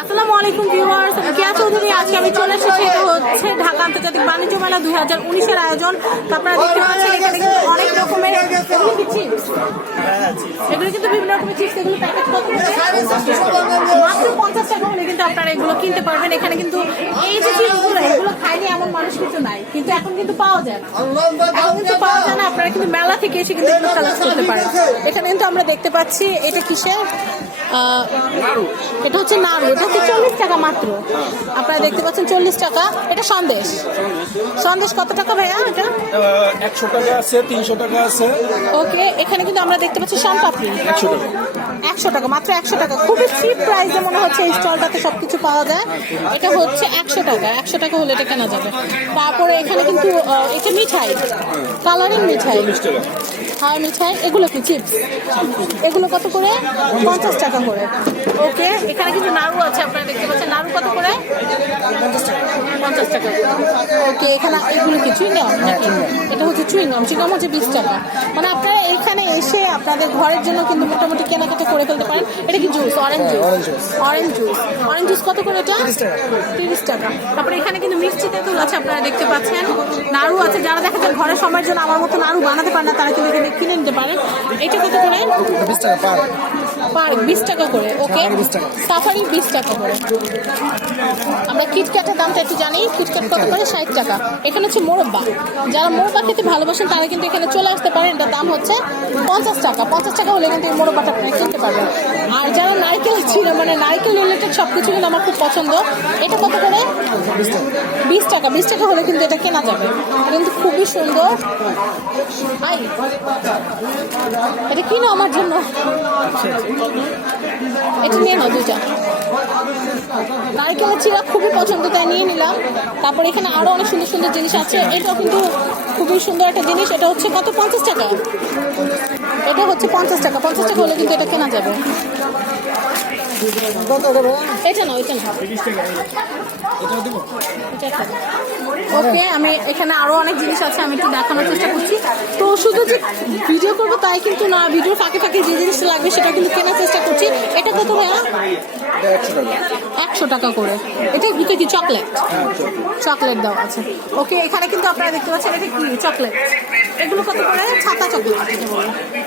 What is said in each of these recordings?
আসসালামু আলাইকুম ভিউয়ার্স কেয়া চৌধুরী। আজকে আমি চলে এসেছি এটা হচ্ছে ঢাকা আন্তর্জাতিক বাণিজ্য মেলা দুই হাজার উনিশের আয়োজন। আপনারা দেখতে পাচ্ছেন এখানে কিন্তু অনেক রকমের এগুলো কি চিপস এগুলো কিন্তু বিভিন্ন রকমের চিপস এগুলো প্যাকেট কত মাত্র পঞ্চাশ টাকা হলে কিন্তু আপনারা এগুলো কিনতে পারবেন। এখানে কিন্তু এই যে চিপসগুলো এগুলো খাইনি এমন মানুষ কিন্তু নাই কিন্তু এখন কিন্তু পাওয়া যায় না। এখন কিন্তু পাওয়া যায় না আপনারা কিন্তু মেলা থেকে এসে কিন্তু এগুলো কালেক্ট করতে পারেন। এখানে কিন্তু আমরা দেখতে পাচ্ছি এটা কিসের? এটা হচ্ছে নাড়ু। এটা হচ্ছে চল্লিশ টাকা মাত্র। আপনারা দেখতে পাচ্ছেন চল্লিশ টাকা। এটা সন্দেশ। সন্দেশ কত টাকা ভাইয়া এটা? একশো টাকা আছে তিনশো টাকা আছে। ওকে এখানে কিন্তু আমরা দেখতে পাচ্ছি শানপাপড়ি একশো টাকা। একশো টাকা মাত্র একশো টাকা। খুবই চিপ প্রাইসে মনে হচ্ছে এই স্টলটাতে সবকিছু পাওয়া যায়। এটা হচ্ছে একশো টাকা। একশো টাকা হলে এটা কেনা যাবে। তারপরে এখানে কিন্তু এটা মিঠাই। কালারিং মিঠাই। হাওয়া মিঠাই, এগুলো কি চিপস এগুলো কত করে? পঞ্চাশ টাকা করে। ওকে এখানে কিন্তু নাড়ু আছে, আপনারা দেখতে পাচ্ছেন। নাড়ু কত করে? পঞ্চাশ টাকা ওকে এখানে এগুলো কি? চুইংগাম নাকি? এটা হচ্ছে চুইংগাম চুইংগাম হচ্ছে বিশ টাকা। মানে আপনারা এখানে এসে আপনাদের ঘরের জন্য কিন্তু মোটামুটি কেনাকাটা করে ফেলতে পারেন। এটা কি juice orange juice orange juice orange juice কত করে এটা? তিরিশ টাকা। তারপরে এখানে কিন্তু মিষ্টি তেঁতুল আছে আপনারা দেখতে পাচ্ছেন। নাড়ু আছে। যারা দেখা যায় ঘরের সময়ের জন্য আমার মতো নাড়ু বানাতে পারে না তারা কিন্তু এখানে কিনে নিতে পারেন এটা কত করে? বিশ টাকা পার পার বিশ টাকা করে ওকে? সাফারি বিশ টাকা। করে। আমরা কিটক্যাটের দামটা একটু জানি কিটক্যাট কত করে? ষাট টাকা। এখানে হচ্ছে মোরব্বা। যারা মোরব্বা খেতে ভালোবাসেন তারা কিন্তু এখানে চলে আসতে পারেন। এটার দাম হচ্ছে পঞ্চাশ টাকা। পঞ্চাশ টাকা হলে কিন্তু এই মোরব্বাটা আপনারা কিনতে পারবেন। আর যারা নারকেল ছিল মানে নারকেল রিলেটেড সব কিছু কিন্তু আমার খুব পছন্দ। এটা কত করে? বিশ টাকা। বিশ টাকা। হলে কিন্তু এটা কেনা যাবে। কিন্তু খুবই সুন্দর। আই এটা কিনো আমার জন্য। এটা নিয়ে নাও দুইটা। নারিকেলের চিরা খুবই পছন্দ, তাই নিয়ে নিলাম। তারপর এখানে আরও অনেক সুন্দর সুন্দর জিনিস আছে। এটাও কিন্তু খুবই সুন্দর একটা জিনিস। এটা হচ্ছে কত? পঞ্চাশ টাকা। এটা হচ্ছে পঞ্চাশ টাকা। পঞ্চাশ টাকা হলে কিন্তু এটা কেনা যাবে। এটা ওকে আমি এখানে আরও অনেক জিনিস আছে আমি একটু দেখানোর চেষ্টা করছি। তো শুধু যে ভিডিও করব তাই কিন্তু না ভিডিও ফাঁকে ফাঁকে যে জিনিসটা লাগবে সেটা কিন্তু কেনার চেষ্টা করছি। এটা কত ভাইয়া? একশো টাকা একশো টাকা করে এটা ভিতরে কি চকলেট? চকলেট দেওয়া আছে। ওকে এখানে কিন্তু আপনারা দেখতে পাচ্ছেন এটা কি চকলেট? এগুলো কত করে? ছাতা চকলেট।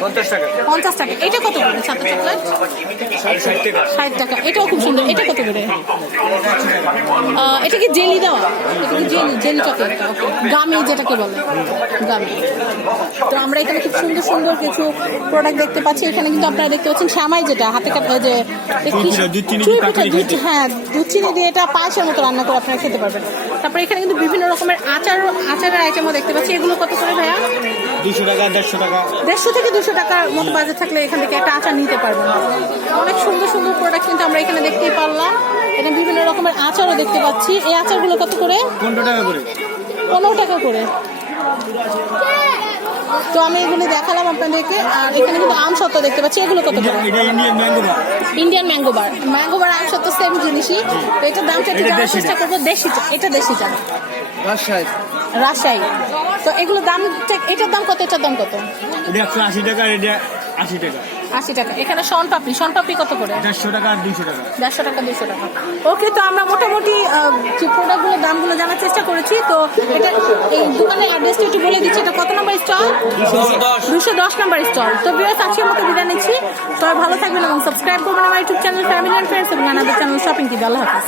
পঞ্চাশ টাকা। পঞ্চাশ টাকা। এটা কত করে ছাতা চকলেট? ষাট টাকা। এটাও খুব সুন্দর। এটা কত করে? এটা কি জেলি দেওয়া? এটা কি জেলি? জেলি চকলেট গামি যেটাকে বলে গামি তো আমরা এখানে খুব সুন্দর সুন্দর কিছু প্রোডাক্ট দেখতে পাচ্ছি। এখানে কিন্তু আপনারা দেখতে পাচ্ছেন শ্যামাই যেটা হাতে কাটা যে চুই পিঠা, দুধ- হ্যাঁ দুধ চিনি দিয়ে এটা পায়েসের মতো রান্না করে আপনারা খেতে পারবেন। তারপরে এখানে কিন্তু বিভিন্ন রকমের আচার আচারের আইটেমও দেখতে পাচ্ছি। এগুলো কত করে ভাইয়া? দুশো টাকা দেড়শো টাকা। দেড়শো থেকে দুশো টাকার মতো বাজেট থাকলে এখান থেকে একটা আচার নিতে পারবেন। অনেক সুন্দর সুন্দর প্রোডাক্ট কিন্তু আমরা এখানে দেখতেই পারলাম। এখানে বিভিন্ন রকমের আচারও দেখতে পাচ্ছি। এই আচারগুলো কত করে? পনেরো টাকা করে। পনেরো টাকা করে। তো আমি এগুলো দেখালাম আপনাদেরকে। আর এখানে কিন্তু আম সত্ত্ব দেখতে পাচ্ছি। এগুলো কত করে? Indian mango bar Indian mango bar mango আম সত্ত্ব সেম জিনিসই। তো এটার দামটা একটু জানার দেশি চেষ্টা করব। দেশি চা এটা দেশি চা রাজশাহী। রাজশাহী। তো এগুলো দাম এটার দাম কত? এটার দাম কত? এটা একশো আশি টাকা এটা আশি টাকা। আশি টাকা। এখানে শন পাপড়ি। শন পাপড়ি কত করে? দেড়শো টাকা আর দুশো টাকা। দেড়শো টাকা দুশো টাকা। ওকে তো আমরা মোটামুটি যে প্রোডাক্টগুলোর দামগুলো জানার চেষ্টা করেছি তো এটা এই দোকানের অ্যাড্রেসটা একটু বলে দিচ্ছি। এটা কত নম্বর স্টল দুশো দশ। নম্বর স্টল তো বিরাট আজকের মতো বিদায় নিচ্ছি। সবাই ভালো থাকবেন এবং সাবস্ক্রাইব করবেন আমার YouTube channel family and friends এবং আমাদের চ্যানেল শপিং টিভি আল্লাহ হাফিজ।